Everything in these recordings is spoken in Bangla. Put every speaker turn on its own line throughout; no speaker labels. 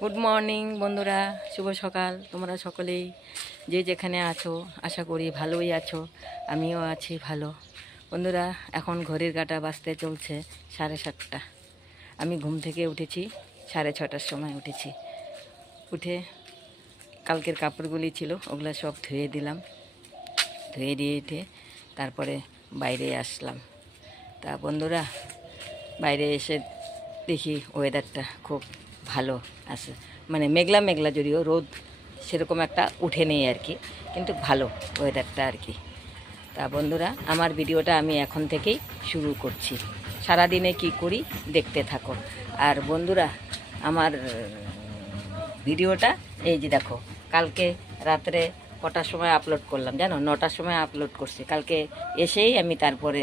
গুড মর্নিং বন্ধুরা। শুভ সকাল। তোমরা সকলেই যে যেখানে আছো, আশা করি ভালোই আছো। আমিও আছি ভালো। বন্ধুরা, এখন ঘড়ির কাটা বাজতে চলছে সাড়ে সাতটা। আমি ঘুম থেকে উঠেছি, সাড়ে ছটার সময় উঠেছি। উঠে কালকের কাপড়গুলি ছিল, ওগুলো সব ধুয়ে দিলাম। ধুয়ে দিয়ে উঠে তারপরে বাইরে আসলাম। তা বন্ধুরা, বাইরে এসে দেখি ওয়েদারটা খুব ভালো আছে। মানে মেঘলা মেঘলা যদিও রোদ সেরকম একটা উঠে নেই আর কি, কিন্তু ভালো ওয়েদারটা আর কি। তা বন্ধুরা, আমার ভিডিওটা আমি এখন থেকেই শুরু করছি। সারাদিনে কি করি দেখতে থাকো। আর বন্ধুরা, আমার ভিডিওটা এই যে দেখো, কালকে রাত্রে কটার সময় আপলোড করলাম জানো? নটার সময় আপলোড করছি। কালকে এসেই আমি তারপরে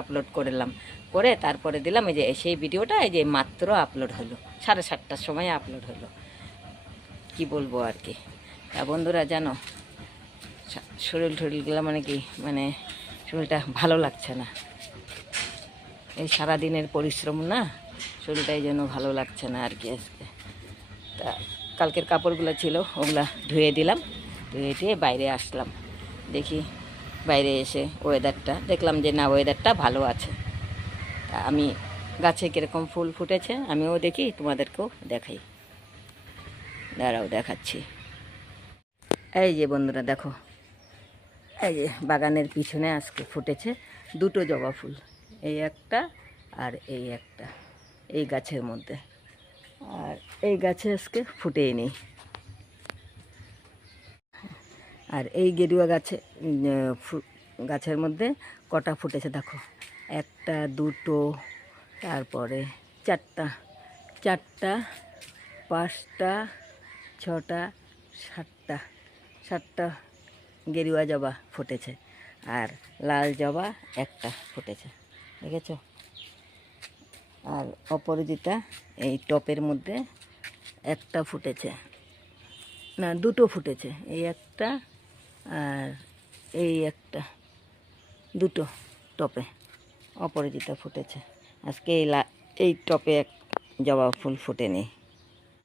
আপলোড করলাম করে তারপরে দিলাম, এই যে সেই ভিডিওটা, এই যে মাত্র আপলোড হলো। সাড়ে সাতটার সময় আপলোড হলো। কি বলব আর কি? তা বন্ধুরা জানো শরীর টরীরগুলো মানে কি মানে শরীরটা ভালো লাগছে না। এই সারাদিনের পরিশ্রম না শরীরটা এই জন্য ভালো লাগছে না আর কি আজকে। তা কালকের কাপড়গুলো ছিল, ওগুলা ধুয়ে দিলাম, ধুয়ে দিয়ে বাইরে আসলাম। দেখি বাইরে এসে ওয়েদারটা দেখলাম যে না ওয়েদারটা ভালো আছে। তা আমি গাছে কীরকম ফুল ফুটেছে, আমিও দেখি, তোমাদেরকেও দেখাই। দাঁড়াও, দেখাচ্ছি। এই যে বন্ধুরা, দেখো। এই যে বাগানের পিছনে আজকে ফুটেছে দুটো জবা ফুল, এই একটা আর এই একটা, এই গাছের মধ্যে। আর এই গাছে আজকে ফুটেই নেই। আর এই গেরুয়া গাছে গাছের মধ্যে কটা ফুটেছে, দেখো। একটা, দুটো তারপরে চারটা চারটা, পাঁচটা, ছটা, সাতটা। সাতটা গেরুয়া জবা ফুটেছে আর লাল জবা একটা ফুটেছে, দেখেছ? আর অপরাজিতা এই টপের মধ্যে একটা ফুটেছে। না, দুটো ফুটেছে, এই একটা আর এই একটা, দুটো টপে অপরাজিতা ফুটেছে। আজকে এই এই টপে এক জবা ফুল ফুটেনি।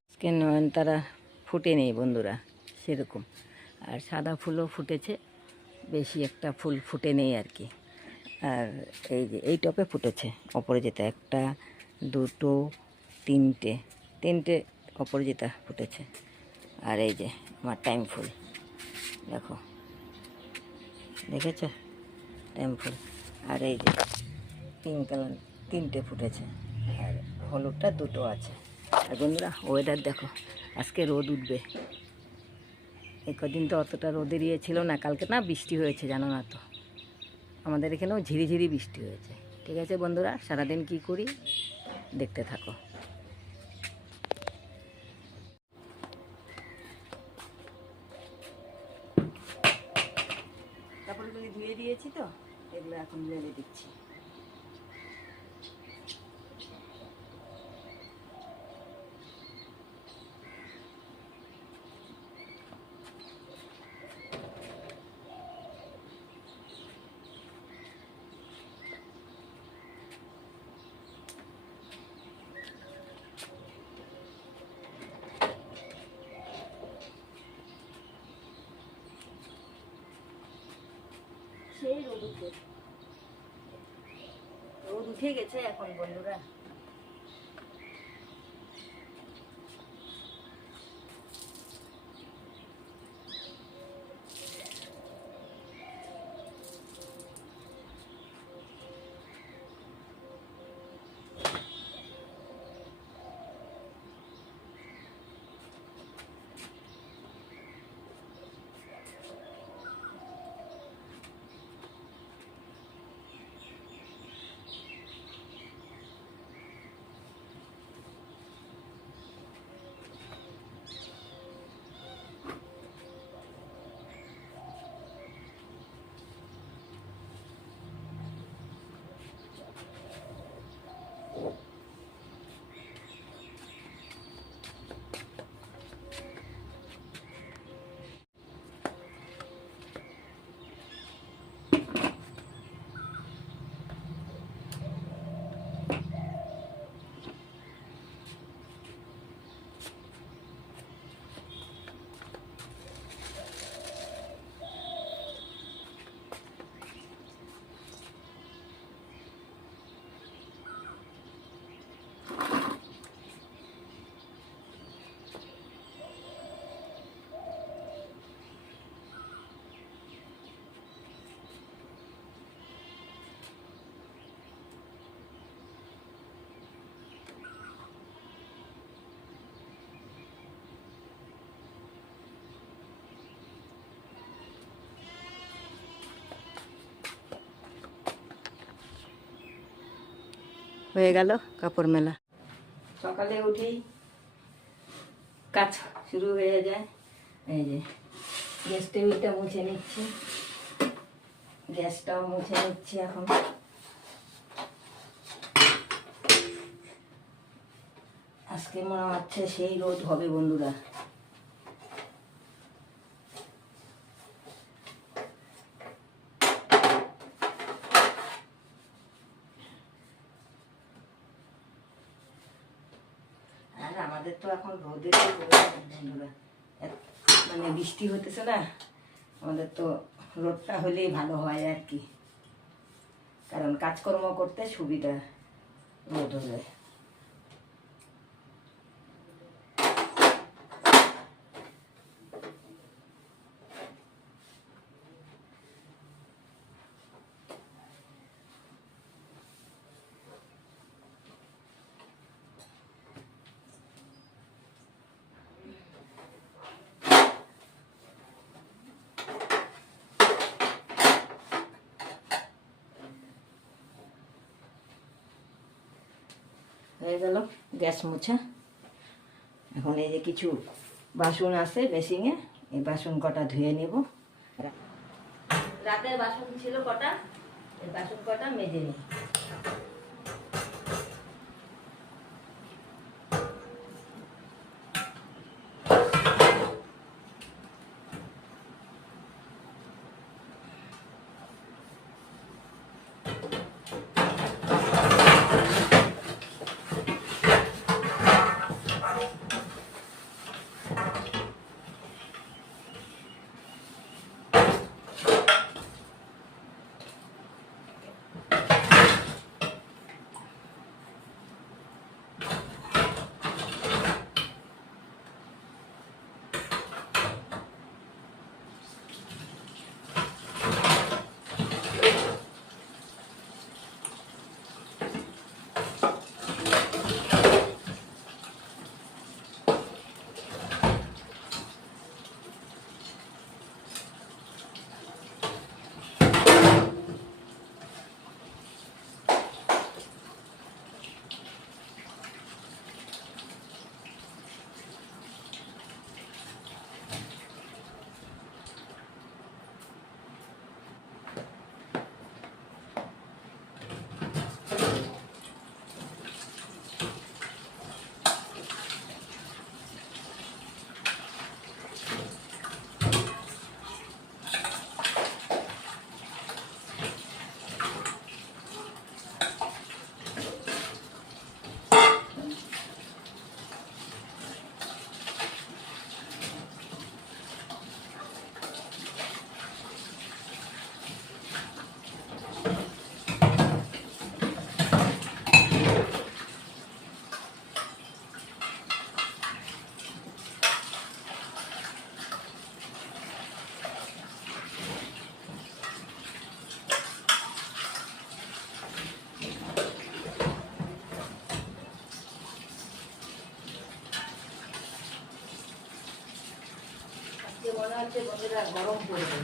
আজকে নয়নতারা ফুটেনি বন্ধুরা, সেরকম। আর সাদা ফুলও ফুটেছে, বেশি একটা ফুল ফুটে নেই আর কি। আর এই যে, এই টপে ফুটেছে অপরাজিতা একটা, দুটো, তিনটে তিনটে অপরাজিতা ফুটেছে। আর এই যে, আমার টাইম ফুল, দেখো। দেখেছ? টাইম ফুল। আর এই যে, পিঙ্ক কালার। তিনটে ফুটেছে। আর হলুদটা দুটো আছে। আর বন্ধুরা ওয়েদার দেখো, আজকে রোদ উঠবে। এই কদিন তো অতটা রোদের ইয়ে ছিল না, কালকে না বৃষ্টি হয়েছে, জানো না তো। আমাদের এখানেও ঝিরিঝিরি বৃষ্টি হয়েছে। ঠিক আছে বন্ধুরা, সারাদিন কি করি? দেখতে থাকো। কাপড়গুলি ধুয়ে দিয়েছি তো, এগুলো এখন মেলে দিচ্ছি। সেই রোদ উঠে। উঠে গেছে এখন বন্ধুরা। হয়ে গেল কাপড় মেলা। সকালে উঠেই কাজ শুরু হয়ে যায়। এই যে, গ্যাস টেবিলটা মুছে নিচ্ছি। গ্যাসটাও মুছে নিচ্ছি এখন। আজকে মনে হচ্ছে সেই রোদ হবে বন্ধুরা আর আমাদের তো এখন রোদের তো প্রয়োজন বন্ধুরা এত- মানে বৃষ্টি হতেছে না, আমাদের তো রোডটা হলেই ভালো হয় আর কি। কারণ কাজকর্ম করতে সুবিধা রোদ হলে। হয়ে গেল গ্যাস মোছা। এখন এই যে কিছু বাসন আছে বেসিংয়ে, এই বাসন কটা ধুয়ে নেব। রাতের বাসন ছিল কটা? এই বাসন কটা মেজে নিই। হচ্ছে বন্ধুরা গরম পড়বে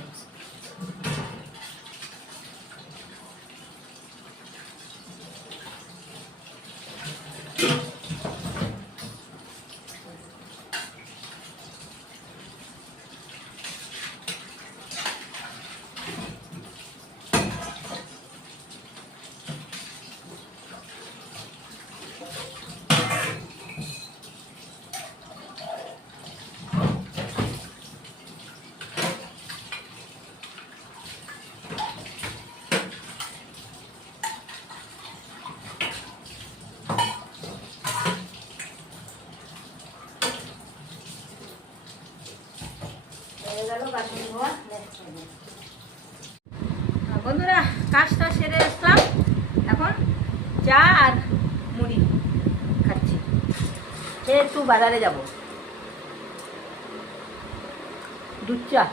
হয়ে গেল বাসন ধোয়া next হবে। আহ, বন্ধুরা কাজটা সেরে আসলাম এখন চা আর মুড়ি খাচ্ছি খেয়ে একটু বাজারে যাব। দুধ চা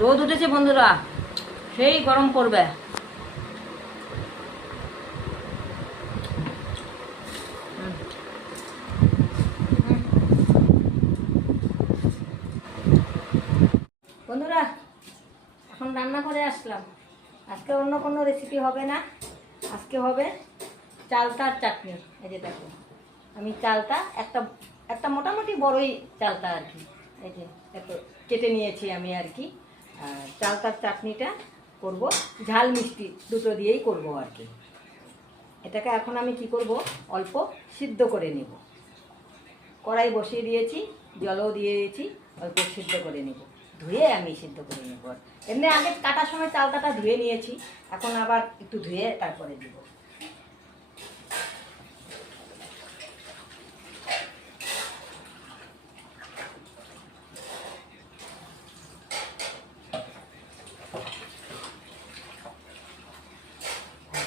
রোদ উঠেছে বন্ধুরা সেই গরম পড়বে। রেসিপি হবে না। আজকে হবে চালতার চাটনি। এই যে দেখো, আমি চালটা একটা একটা মোটামুটি বড়ই চালতা আর কি। এই যে এত কেটে নিয়েছি আমি আর কি। আর চালতার চাটনিটা করব। ঝাল মিষ্টি দুটো দিয়েই করব আর কি। এটাকে এখন আমি কি করব? অল্প সিদ্ধ করে নেব। কড়াই বসিয়ে দিয়েছি, জলও দিয়ে দিয়েছি, অল্প সিদ্ধ করে নেব। ধুয়ে আমি সিদ্ধ করে নেব এমনি আগে কাটার সময় চালতাটা ধুয়ে নিয়েছি, এখন আবার একটু ধুয়ে তারপরে দিব।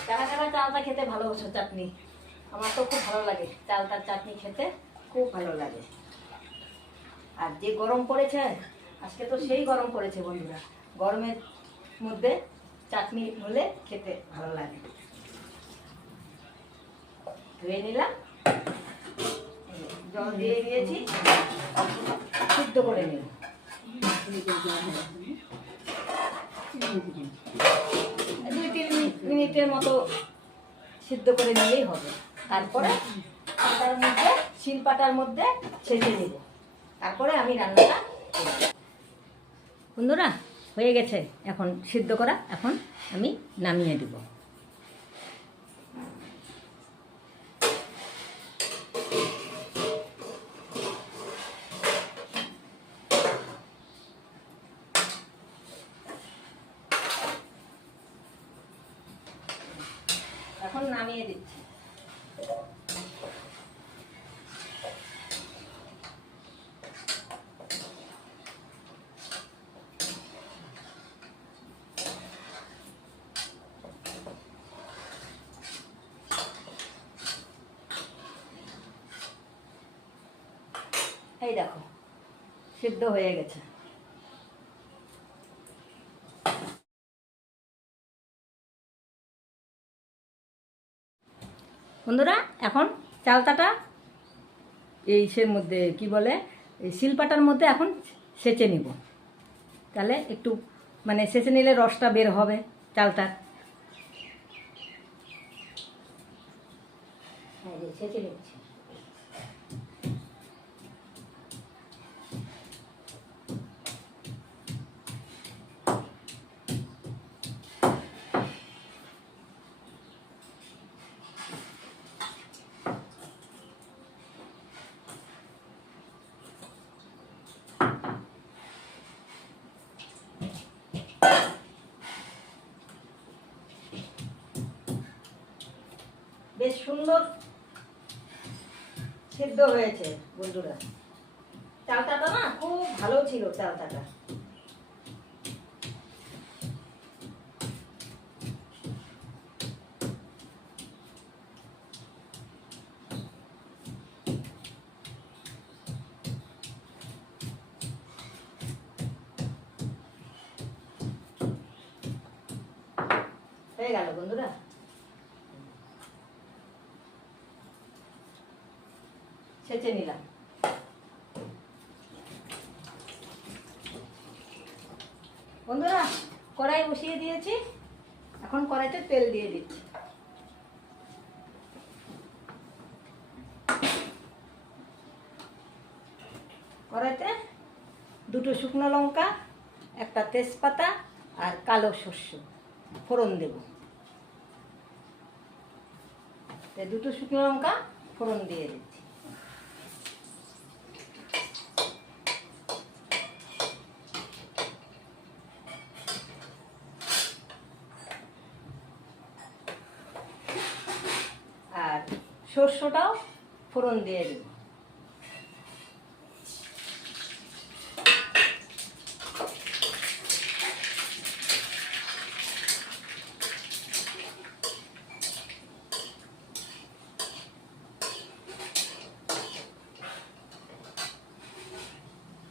কারা কারা চালটা খেতে ভালোবাসো, চাটনি? আমার তো খুব ভালো লাগে চালটার চাটনি খেতে, খুব ভালো লাগে। আর যে গরম পড়েছে আজকে তো সেই গরম পড়েছে বন্ধুরা। গরমের মধ্যে চাটনি হলে খেতে ভালো লাগে। ধুয়ে নিলাম। জল দিয়ে দিয়েছি। সিদ্ধ করে নিল দুই তিন মিনিটের মতো সিদ্ধ করে নিলেই হবে। তারপরে পাটার মধ্যে, শিল পাটার মধ্যে ছেঁচে নেব। তারপরে আমি রান্নাটা বন্ধুরা হয়ে গেছে। এখন সিদ্ধ করা এখন আমি নামিয়ে দেব এখন নামিয়ে দিচ্ছি এই দেখো সিদ্ধ হয়ে গেছে। বন্ধুরা এখন চালতাটা এই সের মধ্যে কি বলে এই শিলপাটার মধ্যে এখন সেচে নিব। তাহলে একটু মানে সেচে নিলে রসটা বের হবে চালটার। হ্যাঁ, সেচে নিচ্ছি বেশ সুন্দর সিদ্ধ হয়েছে বন্ধুরা। চালটাটা না খুব ভালো ছিল চালটাটা। হয়ে গেল বন্ধুরা। সেচে নিলাম। বন্ধুরা, কড়াই বসিয়ে দিয়েছি। এখন কড়াইতে তেল দিয়ে দিচ্ছি। কড়াইতে দুটো শুকনো লঙ্কা, একটা তেজপাতা আর কালো শস্য ফোড়ন দেব। দুটো শুকনো লঙ্কা ফোড়ন দিয়ে দিচ্ছি আর শস্যটাও ফোড়ন দিয়ে দেব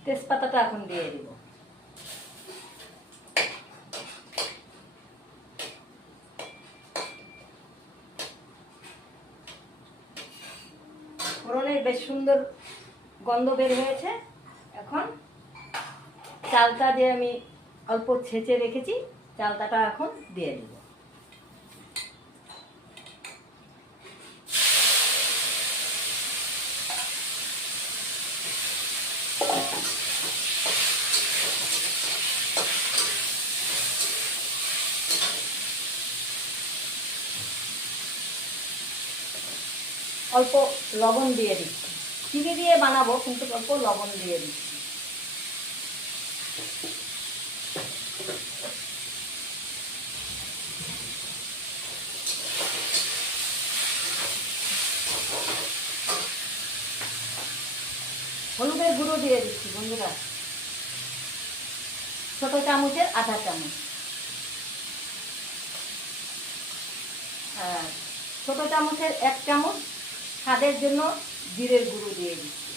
তেজপাতাটা এখন দিয়ে দিব ফোড়নের বেশ সুন্দর গন্ধ বের হয়েছে। এখন চালটা দিয়ে আমি অল্প ছেঁচে রেখেছি। চালতাটা এখন দিয়ে দেব। অল্প লবণ দিয়ে দিচ্ছি। চিনি দিয়ে বানাবো, কিন্তু অল্প লবণ দিয়ে দিচ্ছি। হলুদের গুঁড়ো দিয়ে দিচ্ছি বন্ধুরা। ছোট চামচের আধা চামচ। ছোট চামচের এক চামচ স্বাদের জন্য জিরের গুঁড়ো দিয়ে দিচ্ছি।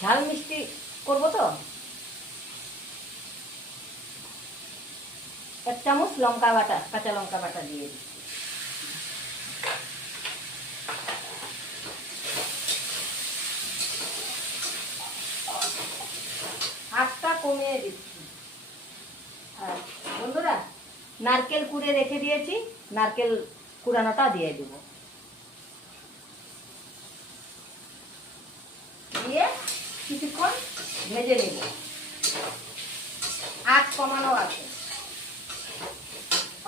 ঝাল মিষ্টি করব তো? এক চামচ লঙ্কা বাটা, কাঁচা লঙ্কা বাটা দিয়ে দিচ্ছি। কমিয়ে দিচ্ছি। আর বন্ধুরা, নারকেল কুড়ে রেখে দিয়েছি, নারকেল কুড়ানোটা দিয়ে দেব। দিয়ে কিছুক্ষণ ভেজে নেব। আগ কমানো আছে।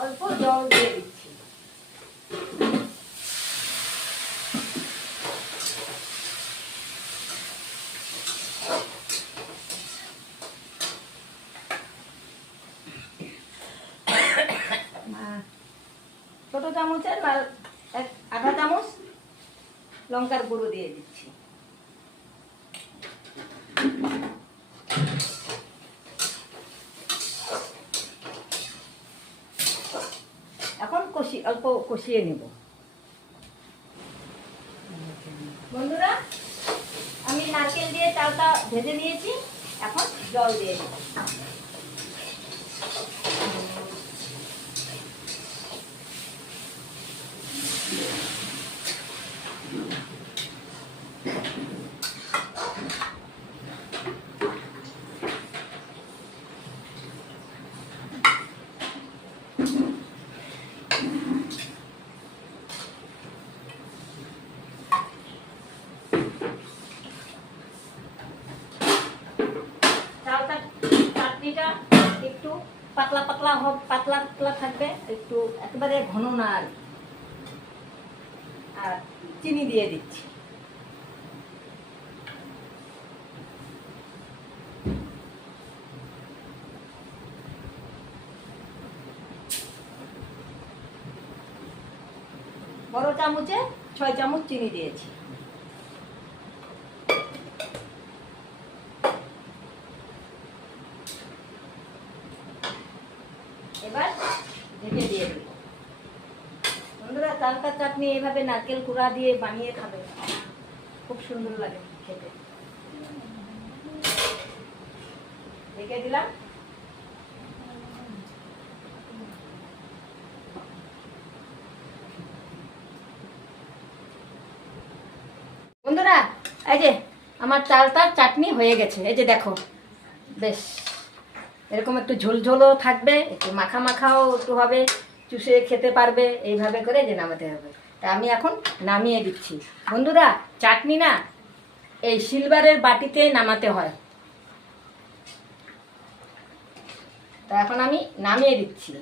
অল্প জল দিয়ে দিচ্ছি আহ, ছোট চামচের লাল এক আধা চামচ লঙ্কার গুঁড়ো দিয়ে দিচ্ছি। এখন কষি, অল্প কষিয়ে নেব। বন্ধুরা, আমি নারকেল দিয়ে চালটা ভেজে নিয়েছি, এখন জল দিয়ে দেব চালটা চাটনিটা একটু পাতলা পাতলা হোক পাতলা পাতলা থাকবে একটু একেবারে ঘন না আর। আর চিনি দিয়ে দিচ্ছি। বড় চামচে ছয় চামচ চিনি দিয়েছি এবার ঢেকে দিয়ে দেব বন্ধুরা চাটনি এইভাবে নারকেল কুড়া দিয়ে বানিয়ে খাবে খুব সুন্দর লাগে খেতে। ঢেকে দিলাম। বন্ধুরা, এই যে আমার চালটার চাটনি হয়ে গেছে। এই যে দেখো, বেশ। এরকম একটু ঝোলঝোলও থাকবে, একটু মাখা মাখাও একটু হবে, চুষে খেতে পারবে, এইভাবে করে যে নামাতে হবে। তা আমি এখন নামিয়ে দিচ্ছি। বন্ধুরা, চাটনি না, এই সিলভারের বাটিতে নামাতে হয়। তা এখন আমি নামিয়ে দিচ্ছি।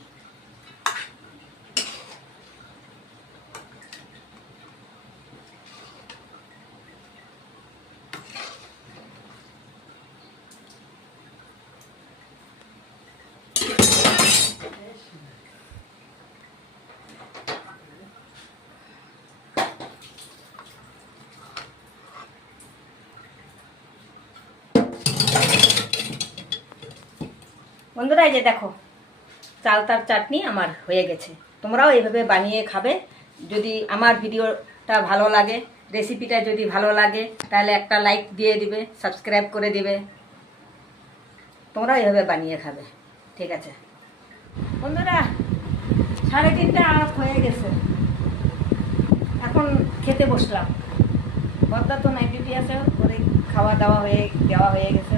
বন্ধুরা, এই যে দেখো চালতার চাটনি আমার হয়ে গেছে। তোমরাও এইভাবে বানিয়ে খাবে। যদি আমার ভিডিওটা ভালো লাগে রেসিপিটা যদি ভালো লাগে, তাহলে একটা লাইক দিয়ে দিবে সাবস্ক্রাইব করে দিবে। তোমরাও এইভাবে বানিয়ে খাবে, ঠিক আছে? বন্ধুরা সাড়ে তিনটে তিনটা হয়ে গেছে। এখন খেতে বসলাম। বদ্দা তো নাইট ডিউটি আছে করে খাওয়া দাওয়া হয়ে, দেওয়া হয়ে গেছে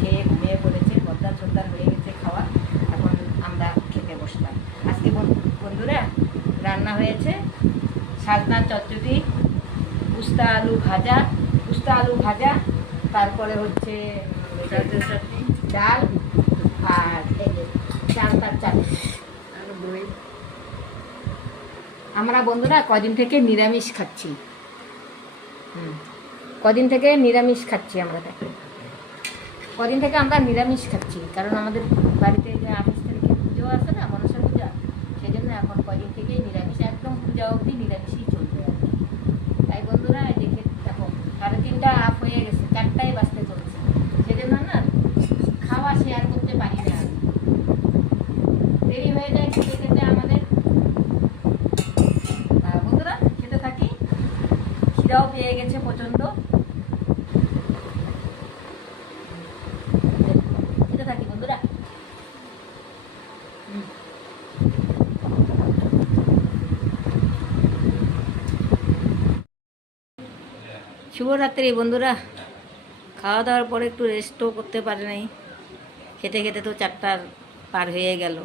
খেয়ে ঘুমিয়ে পড়েছে বদ্দা ছোদ্দার হয়ে গেছে খাওয়া এখন আমরা খেতে বসলাম আজকে বন- বন্ধুরা রান্না হয়েছে। সাজনা চচ্চড়ি উস্তা আলু ভাজা উস্তা আলু ভাজা তারপরে হচ্ছে ডাল আর চাল তার চাটনি। আমরা বন্ধুরা কদিন থেকে নিরামিষ খাচ্ছি। হুম কদিন থেকে নিরামিষ খাচ্ছি আমরা তাকে কদিন থেকে আমরা নিরামিষ খাচ্ছি কারণ আমাদের বাড়িতে যে আঠাশ তারিখে পুজো আছে না এখন কদিন থেকেই নিরামিষ, একদম পূজা অবধি নিরামিষই চলবে আর কি। তাই বন্ধুরা দেখে দেখো, সাড়ে তিনটা আপ হয়ে গেছে, চারটায় বাজতে চলছে সেজন্য না, খাওয়া শেয়ার করতে পারি না। দেরি হয়ে যায় খেতে খেতে আমাদের বন্ধুরা, খেতে থাকি খিদাও পেয়ে গেছে প্রচণ্ড খেতে থাকি বন্ধুরা হুম। শুভরাত্রি বন্ধুরা। খাওয়া দাওয়ার পরে একটু রেস্টও করতে পারে নাই। খেতে খেতে তো চারটার পার হয়ে গেল।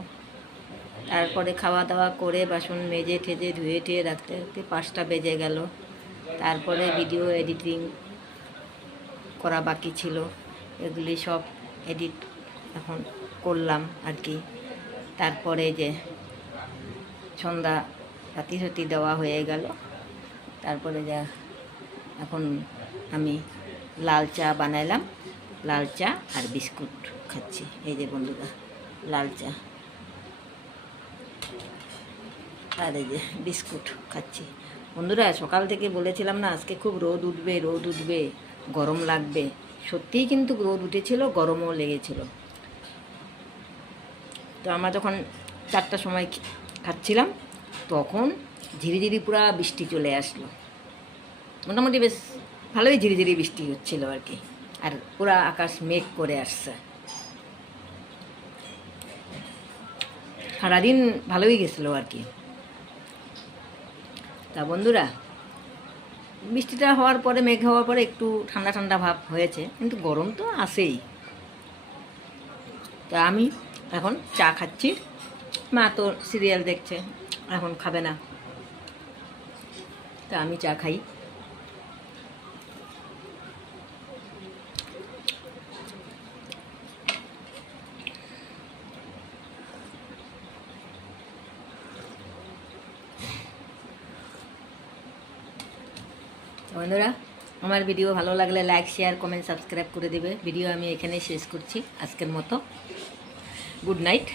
তারপরে খাওয়া দাওয়া করে বাসন মেজে ঠেজে ধুয়ে টুয়ে রাখতে রাখতে পাঁচটা বেজে গেল। তারপরে ভিডিও এডিটিং করা বাকি ছিল। এগুলি সব এডিট এখন করলাম আর কি। তারপরে যে সন্ধ্যা রাতি সাতি দেওয়া হয়ে গেল। তারপরে যা এখন আমি লাল চা বানাইলাম। লাল চা আর বিস্কুট খাচ্ছি। এই যে বন্ধুরা, লাল চা। আর এই যে বিস্কুট খাচ্ছি। বন্ধুরা, সকাল থেকে বলেছিলাম না, আজকে খুব রোদ উঠবে রোদ উঠবে, গরম লাগবে। সত্যিই কিন্তু রোদ উঠেছিল, গরমও লেগেছিল। তো আমরা যখন চারটার সময় খাচ্ছিলাম, তখন ঝিরিঝিরি পুরা বৃষ্টি চলে আসলো। মোটামুটি বেশ ভালোই ঝিরিঝিরি বৃষ্টি হচ্ছিল আর কি। আর পুরা আকাশ মেঘ করে আসছে। সারাদিন ভালোই গেছিল আর কি। তা বন্ধুরা, বৃষ্টিটা হওয়ার পরে, মেঘ হওয়ার পরে একটু ঠান্ডা ঠান্ডা ভাব হয়েছে, কিন্তু গরম তো আসেই তা আমি এখন চা খাচ্ছি। মা তো সিরিয়াল দেখছে, এখন খাবে না। তা আমি চা খাই। বন্ধুরা, আমার ভিডিও ভালো লাগলে লাইক শেয়ার কমেন্ট সাবস্ক্রাইব করে দেবে। ভিডিও আমি এখানে শেষ করছি। আজকের মতো। Good night